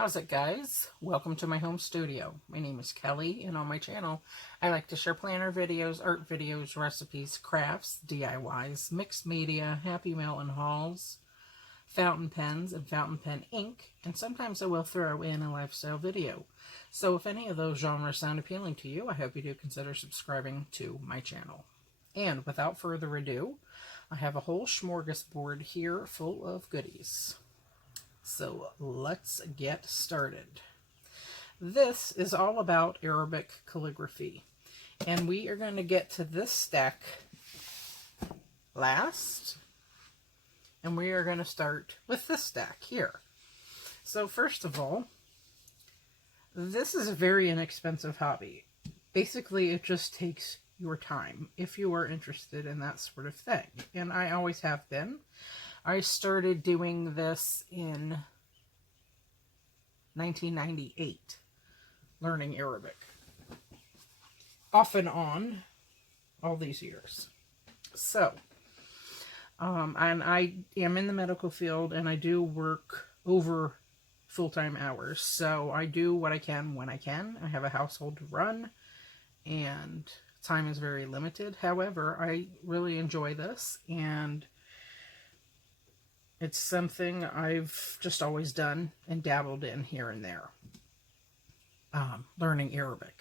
How's it, guys? Welcome to my home studio. My name is Kelly, and on my channel I like to share planner videos, art videos, recipes, crafts, DIYs, mixed media, happy mail and hauls, fountain pens and fountain pen ink, and sometimes I will throw in a lifestyle video. So if any of those genres sound appealing to you, I hope you do consider subscribing to my channel. And without further ado, I have a whole smorgasbord here full of goodies. So let's get started. This is all about Arabic calligraphy, and we are going to get to this stack last, and we are going to start with this stack here. So first of all, this is a very inexpensive hobby. Basically, it just takes your time if you are interested in that sort of thing, and I always have been. I started doing this in 1998, learning Arabic. Off and on, all these years. So, and I am in the medical field, and I do work over full-time hours. So I do what I can when I can. I have a household to run, and time is very limited. However, I really enjoy this, and it's something I've just always done and dabbled in here and there. Learning Arabic.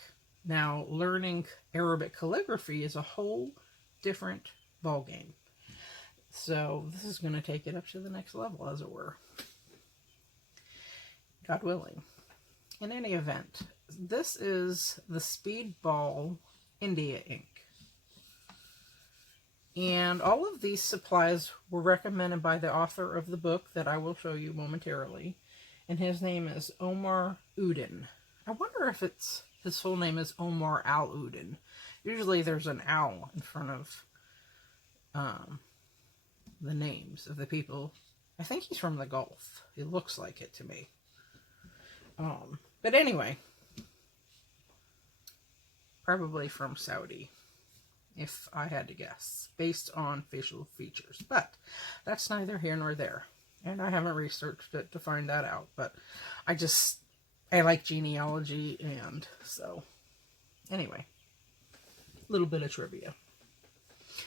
Now, learning Arabic calligraphy is a whole different ballgame. So this is going to take it up to the next level, as it were. God willing. In any event, this is the Speedball India ink. And all of these supplies were recommended by the author of the book that I will show you momentarily. And his name is Omar Udin. I wonder if his full name is Omar Al-Udin. Usually there's an Al in front of the names of the people. I think he's from the Gulf. It looks like it to me. But anyway, probably from Saudi, if I had to guess, based on facial features. But that's neither here nor there. And I haven't researched it to find that out. But I like genealogy, and so, anyway, a little bit of trivia.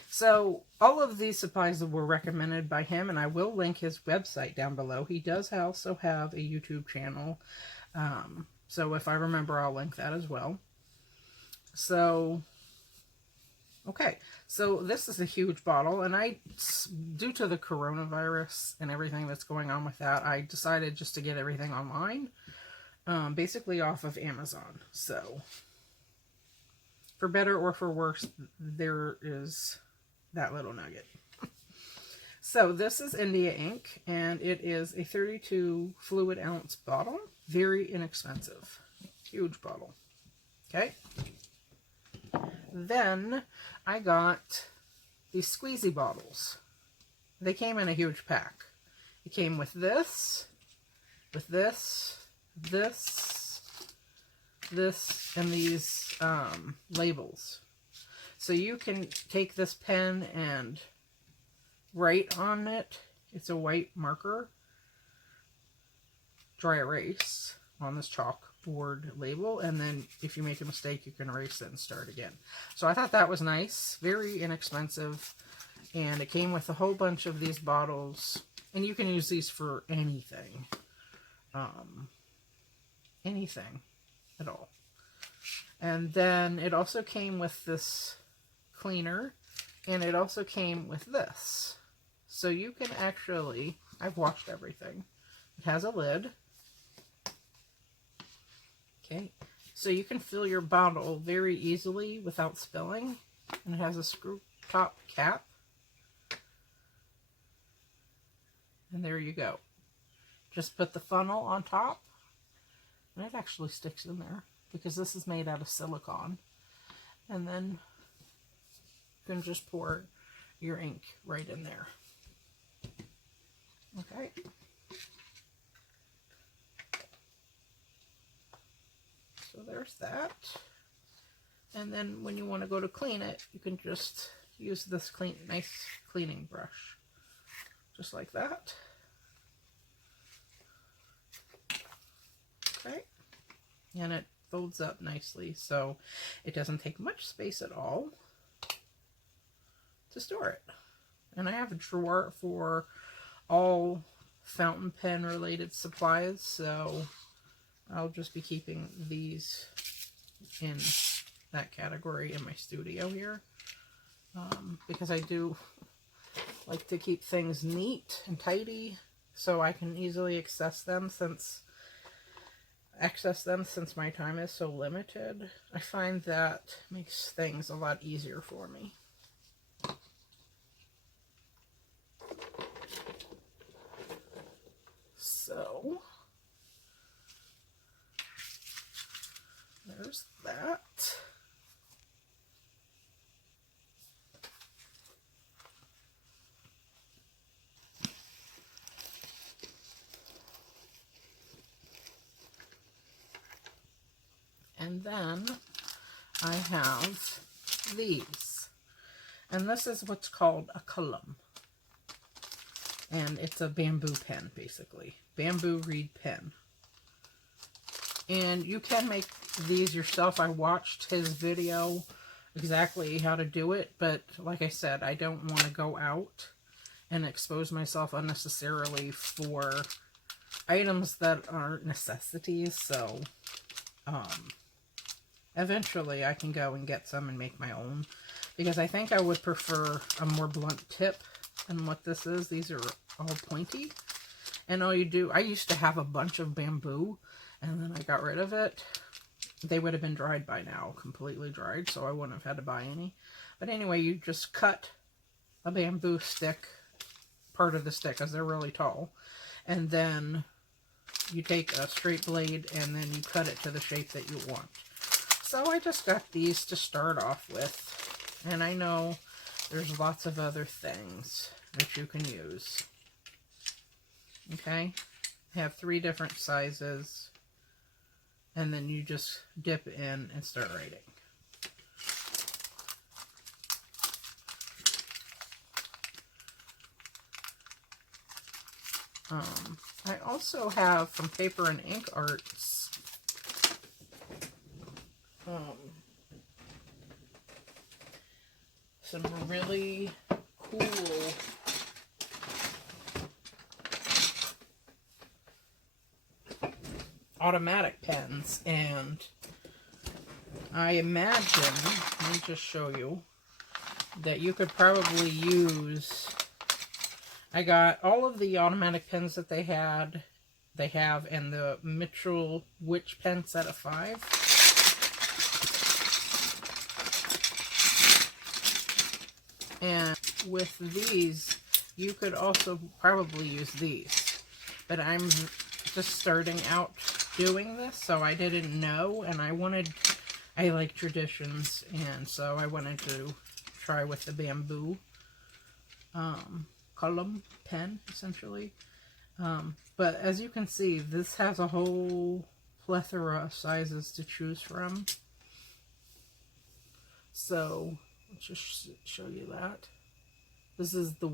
So, all of these supplies were recommended by him, and I will link his website down below. He does also have a YouTube channel. So, if I remember, I'll link that as well. So, okay, so this is a huge bottle, and due to the coronavirus and everything that's going on with that, I decided just to get everything online, basically off of Amazon. So, for better or for worse, there is that little nugget. So, this is India ink, and it is a 32 fluid ounce bottle. Very inexpensive. Huge bottle. Okay. Then I got these squeezy bottles. They came in a huge pack. It came with this, and these labels. So you can take this pen and write on it. It's a white marker, dry erase on this chalkboard label, and then if you make a mistake, you can erase it and start again. So I thought that was nice, very inexpensive, and it came with a whole bunch of these bottles, and you can use these for anything, anything at all. And then it also came with this cleaner, and it also came with this. So you can actually, I've washed everything. It has a lid. Okay, so you can fill your bottle very easily without spilling, and it has a screw top cap, and there you go. Just put the funnel on top, and it actually sticks in there because this is made out of silicone, and then you can just pour your ink right in there. Okay. So there's that. And then when you want to go to clean it, you can just use this nice cleaning brush. Just like that. Okay, and it folds up nicely, so it doesn't take much space at all to store it. And I have a drawer for all fountain pen related supplies, so I'll just be keeping these in that category in my studio here, because I do like to keep things neat and tidy so I can easily access them since my time is so limited. I find that makes things a lot easier for me. So there's that. And then I have these. And this is what's called a column. And it's a bamboo pen, basically. Bamboo reed pen. And you can make these yourself. I watched his video exactly how to do it. But like I said, I don't want to go out and expose myself unnecessarily for items that aren't necessities. So, eventually I can go and get some and make my own. Because I think I would prefer a more blunt tip than what this is. These are all pointy. And all you do, I used to have a bunch of bamboo, and then I got rid of it. They would have been dried by now, completely dried, so I wouldn't have had to buy any. But anyway, you just cut a bamboo stick, part of the stick, because they're really tall. And then you take a straight blade, and then you cut it to the shape that you want. So I just got these to start off with. And I know there's lots of other things that you can use. Okay? I have 3 different sizes. And then you just dip in and start writing. I also have from Paper and Ink Arts some really cool automatic pens, and I imagine, let me just show you, that you could probably use, I got all of the automatic pens that they have, and the Mitchell Witch pen set of 5. And with these, you could also probably use these. But I'm just starting out doing this, so I didn't know, and I like traditions, and so I wanted to try with the bamboo column pen, essentially. But as you can see, this has a whole plethora of sizes to choose from. So let's just show you that. This is the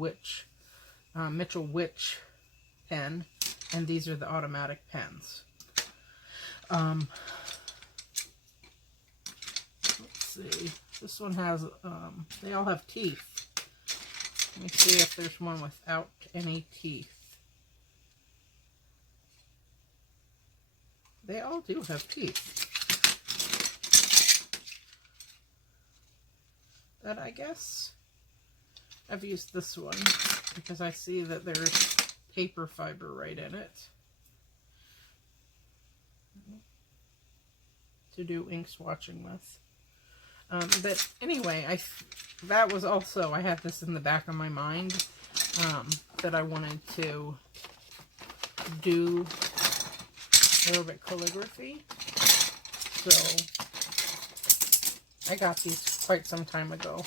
Mitchell Witch pen, and these are the automatic pens. Let's see. This one has, they all have teeth. Let me see if there's one without any teeth. They all do have teeth. But I guess I've used this one because I see that there's paper fiber right in it to do ink swatching with. But anyway, that was also, I had this in the back of my mind, that I wanted to do Arabic calligraphy. So I got these quite some time ago.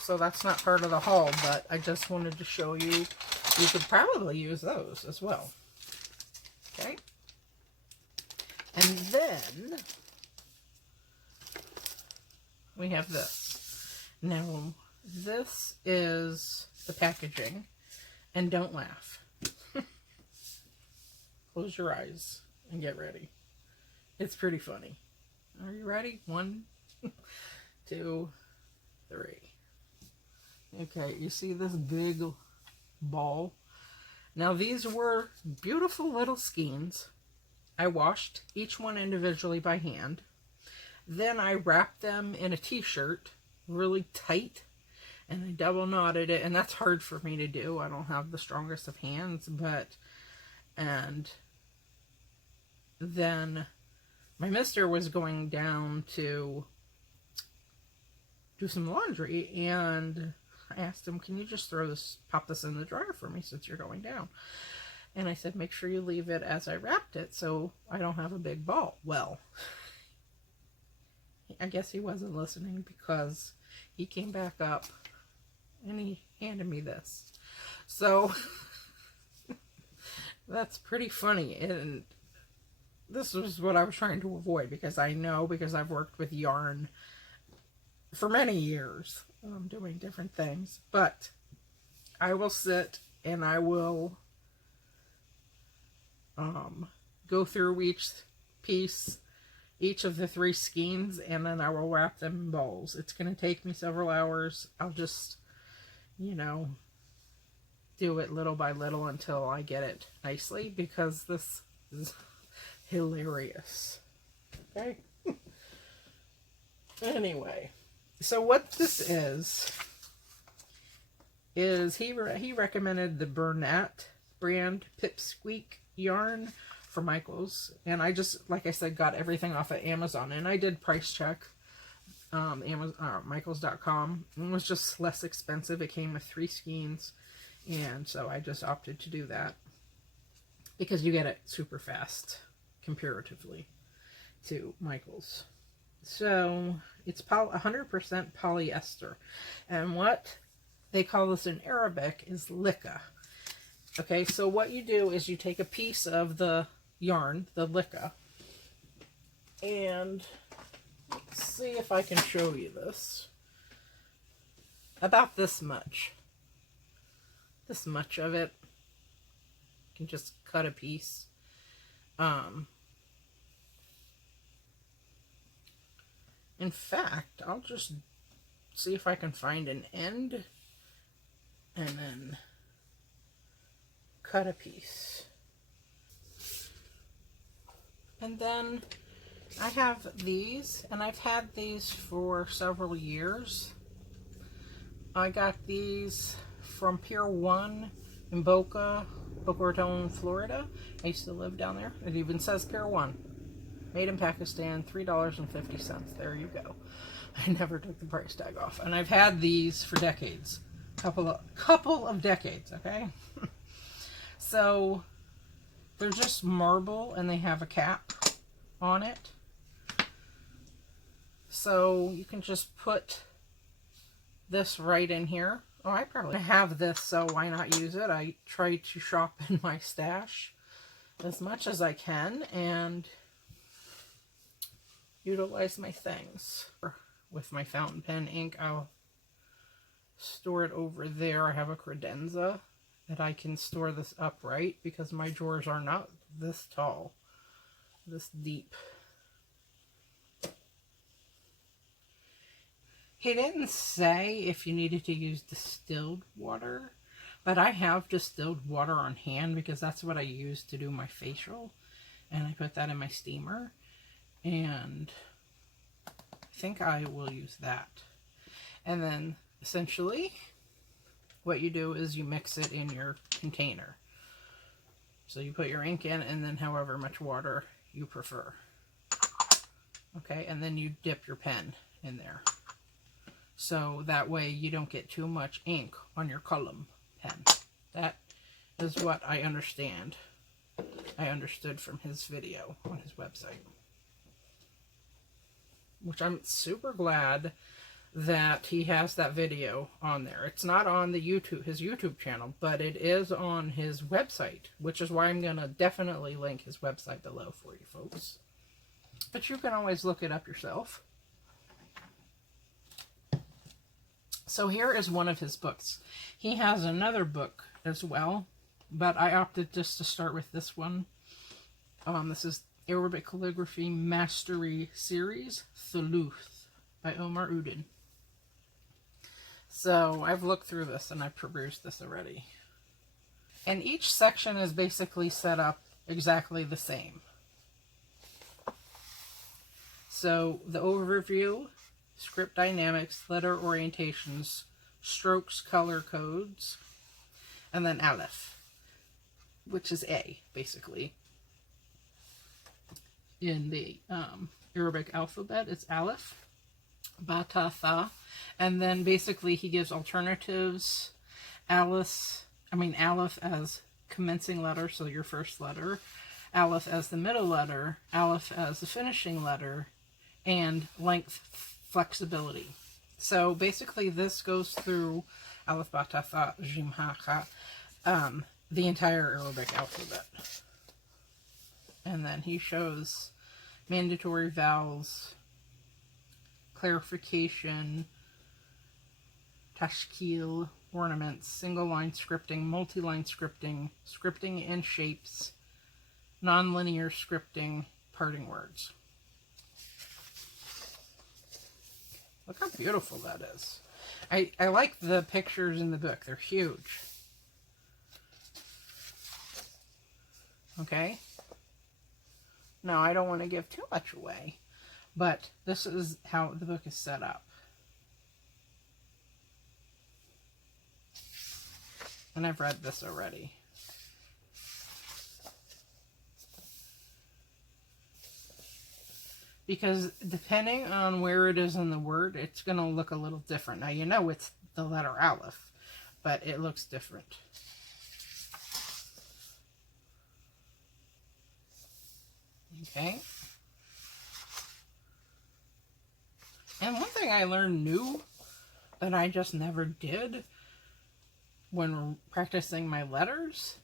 So that's not part of the haul, but I just wanted to show you, you could probably use those as well. Okay? And then we have this. Now, this is the packaging, and don't laugh. Close your eyes and get ready. It's pretty funny. Are you ready? 1, 2, 3. Okay, you see this big ball? Now these were beautiful little skeins. I washed each one individually by hand. Then I wrapped them in a t-shirt really tight, and I double knotted it, and that's hard for me to do. I don't have the strongest of hands, and then my mister was going down to do some laundry, and I asked him, can you just pop this in the dryer for me since you're going down? And I said, make sure you leave it as I wrapped it so I don't have a big ball. Well, I guess he wasn't listening, because he came back up and he handed me this. So that's pretty funny. And this was what I was trying to avoid, because I know, because I've worked with yarn for many years, doing different things. But I will sit and I will go through each piece, each of the 3 skeins, and then I will wrap them in balls. It's going to take me several hours. I'll just, you know, do it little by little until I get it nicely, because this is hilarious. Okay? Anyway, so what this is he recommended the Bernat brand Pipsqueak yarn for Michael's, and I just, like I said, got everything off of Amazon, and I did price check Michaels.com, and it was just less expensive. It came with 3 skeins, and so I just opted to do that, because you get it super fast comparatively to Michael's. So it's 100% polyester, and what they call this in Arabic is lika. Okay, so what you do is you take a piece of the yarn, the lika, and let's see if I can show you this. About this much. This much of it. You can just cut a piece. In fact, I'll just see if I can find an end and then cut a piece. And then I have these, and I've had these for several years. I got these from Pier 1 in Boca Raton, Florida. I used to live down there. It even says Pier 1. Made in Pakistan, $3.50. There you go. I never took the price tag off. And I've had these for decades. Couple of decades, okay? So they're just marble, and they have a cap on it. So you can just put this right in here. Oh, I probably have this, so why not use it? I try to shop in my stash as much as I can and utilize my things. With my fountain pen ink, I'll store it over there. I have a credenza that I can store this upright, because my drawers are not this tall, this deep. He didn't say if you needed to use distilled water, but I have distilled water on hand, because that's what I use to do my facial, and I put that in my steamer, and I think I will use that. And then essentially what you do is you mix it in your container. So you put your ink in, and then however much water you prefer. Okay, and then you dip your pen in there. So that way you don't get too much ink on your column pen. That is what I understand. I understood from his video on his website. Which I'm super glad that he has that video on there. It's not on the his YouTube channel, but it is on his website, which is why I'm going to definitely link his website below for you folks. But you can always look it up yourself. So here is one of his books. He has another book as well, but I opted just to start with this one. This is Arabic Calligraphy Mastery Series, Thuluth by Omar Udin. So I've looked through this and I've perused this already. And each section is basically set up exactly the same. So the overview, script dynamics, letter orientations, strokes, color codes, and then Aleph, which is A, basically. In the Arabic alphabet, it's Aleph, Ba, Ta, Tha, and then basically he gives alternatives. Aleph as commencing letter, so your first letter, Aleph as the middle letter, Aleph as the finishing letter, and length flexibility. So basically this goes through Aleph, Ba, Ta, Tha, Jim, Ha, Kha, the entire Arabic alphabet. And then he shows mandatory vowels, clarification, tashkil, ornaments, single line scripting, multi-line scripting, scripting in shapes, non-linear scripting, parting words. Look how beautiful that is. I like the pictures in the book. They're huge. Okay. Now, I don't want to give too much away, but this is how the book is set up. And I've read this already. Because depending on where it is in the word, it's going to look a little different. Now, you know it's the letter Aleph, but it looks different. Okay. And one thing I learned new that I just never did when practicing my letters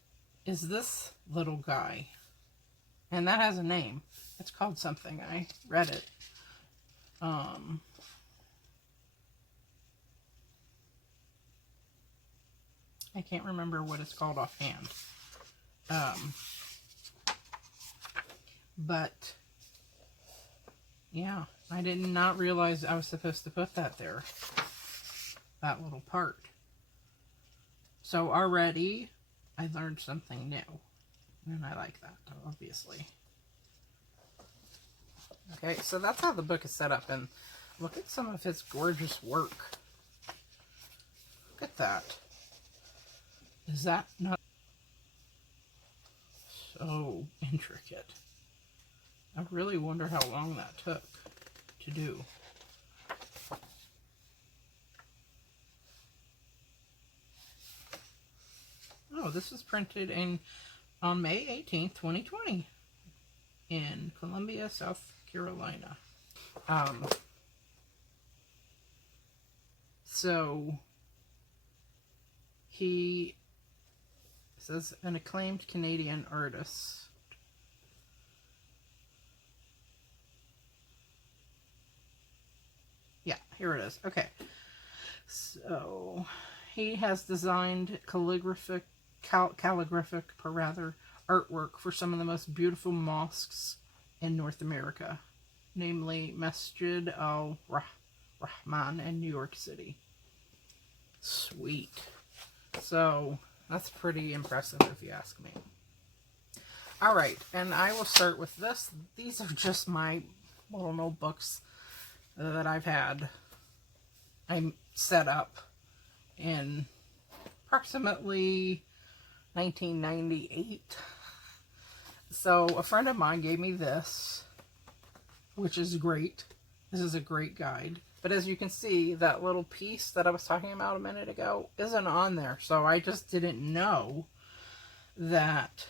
is this little guy. And that has a name. It's called something. I read it. I can't remember what it's called offhand. But yeah, I did not realize I was supposed to put that there. That little part. So already I learned something new. And I like that, obviously. Okay, so that's how the book is set up. And look at some of his gorgeous work. Look at that. Is that not so intricate? I really wonder how long that took to do. Oh, this was printed on May 18th, 2020 in Columbia, South Carolina. So he says an acclaimed Canadian artist. Yeah, here it is. Okay. So he has designed calligraphic artwork for some of the most beautiful mosques in North America, namely Masjid al-Rahman in New York City. Sweet. So that's pretty impressive if you ask me. Alright, and I will start with this. These are just my little notebooks that I've had. I set up in approximately 1998. So a friend of mine gave me this, which is great. This is a great guide. But as you can see, that little piece that I was talking about a minute ago isn't on there. So I just didn't know that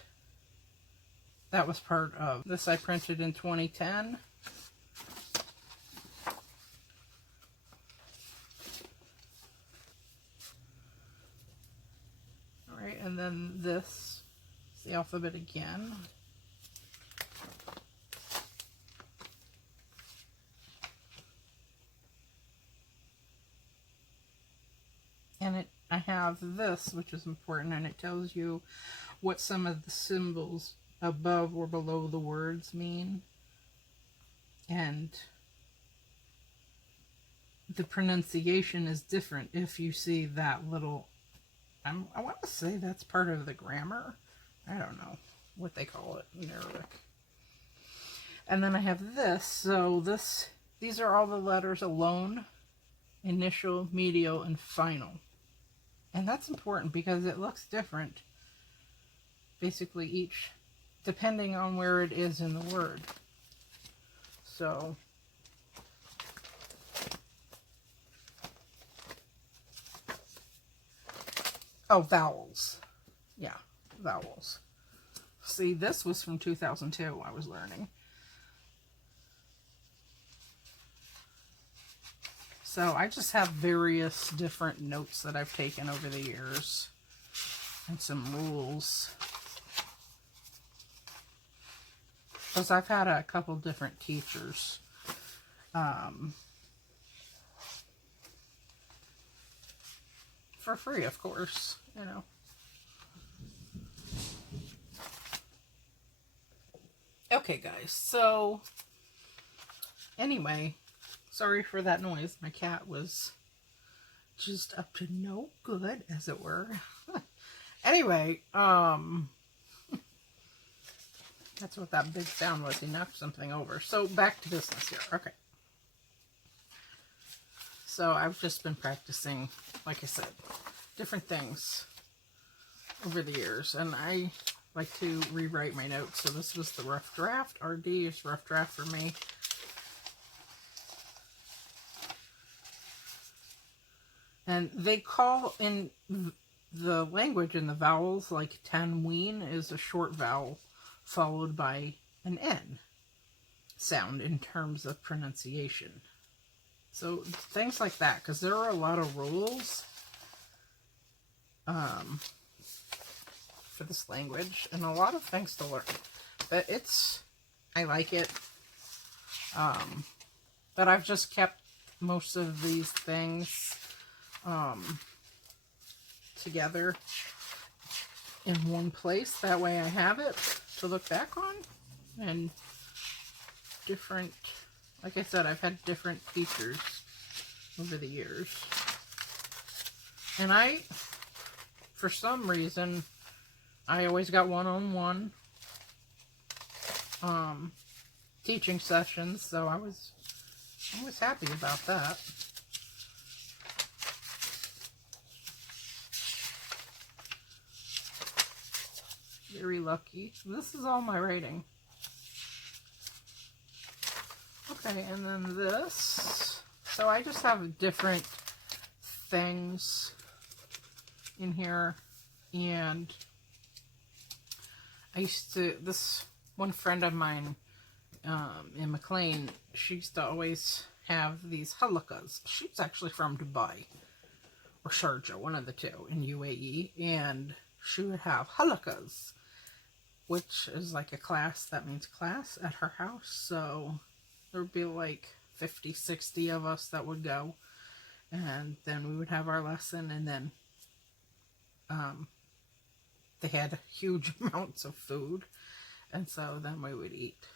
that was part of this. I printed in 2010. Alright, and then this is the alphabet again. have this, which is important, and it tells you what some of the symbols above or below the words mean. And the pronunciation is different if you see that little, I want to say that's part of the grammar. I don't know what they call it in Arabic. And then I have this. So these are all the letters alone, initial, medial, and final. And that's important because it looks different, basically each, depending on where it is in the word. So, oh, vowels. Yeah, vowels. See, this was from 2002, I was learning. So I just have various different notes that I've taken over the years and some rules. Because I've had a couple different teachers. For free, of course, you know. Okay, guys, so anyway, sorry for that noise. My cat was just up to no good, as it were. Anyway, that's what that big sound was. He knocked something over. So back to business here. Okay. So I've just been practicing, like I said, different things over the years. And I like to rewrite my notes. So this was the rough draft. RD is rough draft for me. And they call in the language in the vowels, like tanween is a short vowel followed by an N sound in terms of pronunciation. So things like that, because there are a lot of rules for this language and a lot of things to learn. But I like it. But I've just kept most of these things together in one place. That way I have it to look back on. And different, like I said, I've had different teachers over the years. And for some reason, I always got one-on-one teaching sessions, so I was happy about that. Very lucky. This is all my writing. Okay, and then this. So I just have different things in here. And I used to, this one friend of mine in McLean, she used to always have these halakas. She's actually from Dubai or Sharjah, one of the two, in UAE. And she would have halakas, which is like a class, that means class, at her house. So there would be like 50, 60 of us that would go. And then we would have our lesson, and then they had huge amounts of food. And so then we would eat.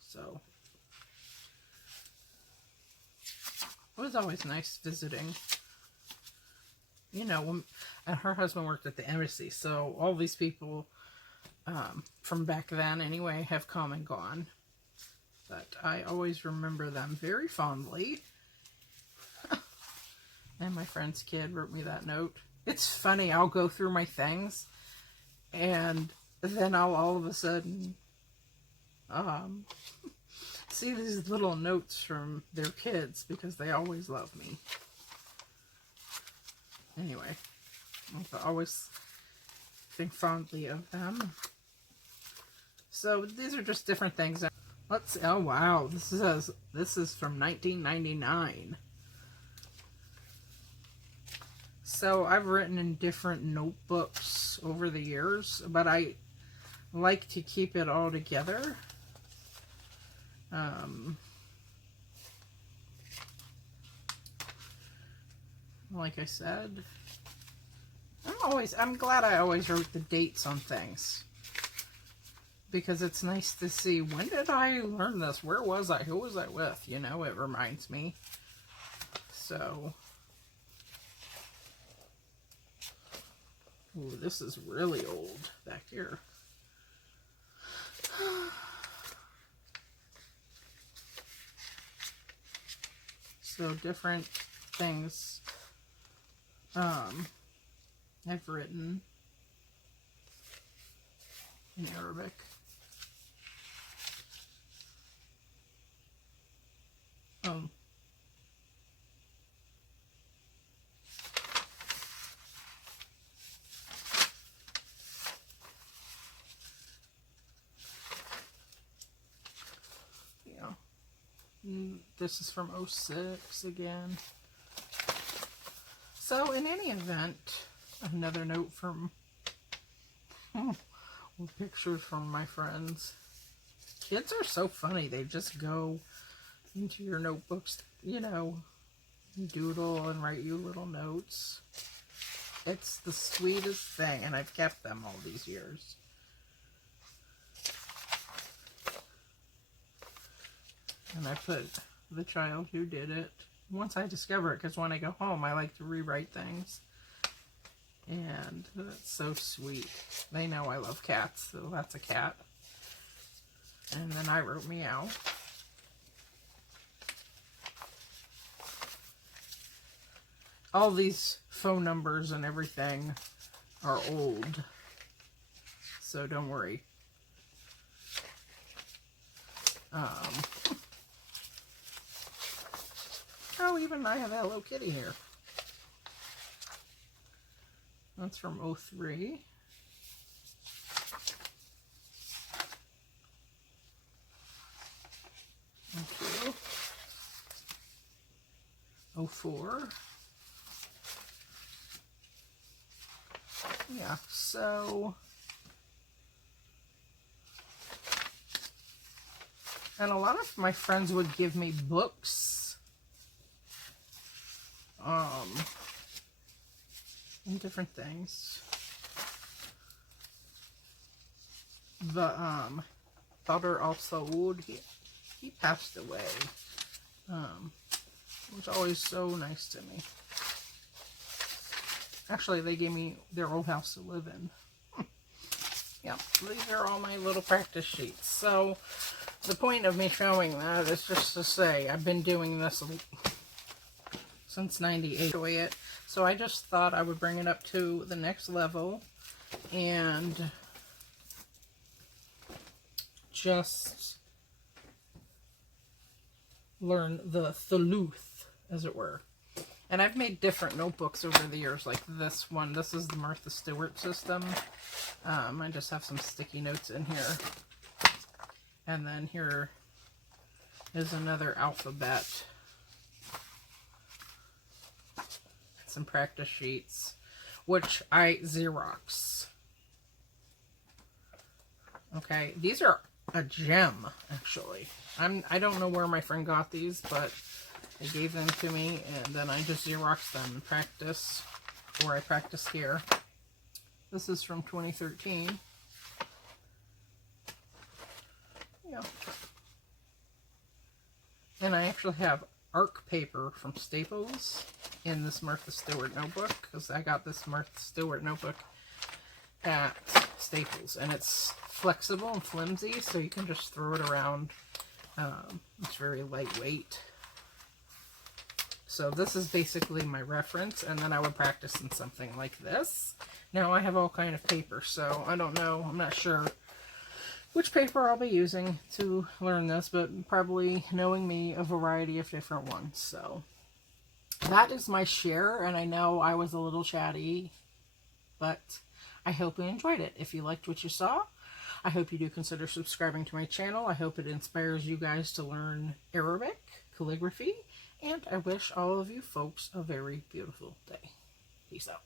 So it was always nice visiting. You know, and her husband worked at the embassy, so all these people from back then anyway have come and gone. But I always remember them very fondly. And my friend's kid wrote me that note. It's funny, I'll go through my things, and then I'll all of a sudden see these little notes from their kids, because they always love me. Anyway, I always think fondly of them. So these are just different things. Oh wow, this is from 1999. So I've written in different notebooks over the years, but I like to keep it all together. Like I said, I'm glad I always wrote the dates on things. Because it's nice to see, when did I learn this? Where was I? Who was I with? You know, it reminds me. So, ooh, this is really old back here. So different things I've written in Arabic. This is from '06 again. So in any event, another note from pictures from my friends. Kids are so funny. They just go into your notebooks, you know, doodle and write you little notes. It's the sweetest thing, and I've kept them all these years. And I put the child who did it. Once I discover it, because when I go home, I like to rewrite things. And that's so sweet. They know I love cats, so that's a cat. And then I wrote meow. All these phone numbers and everything are old, so don't worry. Oh, even I have Hello Kitty here. That's from '03. Thank you. '04. Yeah, so... And a lot of my friends would give me books. And different things. The, Badr al-Saud, he passed away. It was always so nice to me. Actually, they gave me their old house to live in. Yeah, these are all my little practice sheets. So, the point of me showing that is just to say, I've been doing this since '98. Enjoy it. So I just thought I would bring it up to the next level and just learn the Thuluth, as it were. And I've made different notebooks over the years, like this one. This is the Martha Stewart system. I just have some sticky notes in here. And then here is another alphabet. Some practice sheets, which I Xerox. Okay, these are a gem, actually. I don't know where my friend got these, but they gave them to me, and then I just Xeroxed them and practice, or I practice here. This is from 2013. Yeah. And I actually have arc paper from Staples in this Martha Stewart notebook, because I got this Martha Stewart notebook at Staples, and it's flexible and flimsy, so you can just throw it around. It's very lightweight. So this is basically my reference, and then I would practice in something like this. Now I have all kind of paper, so I don't know, I'm not sure which paper I'll be using to learn this, but probably, knowing me, a variety of different ones. So that is my share, and I know I was a little chatty, but I hope you enjoyed it. If you liked what you saw, I hope you do consider subscribing to my channel. I hope it inspires you guys to learn Arabic, calligraphy, and I wish all of you folks a very beautiful day. Peace out.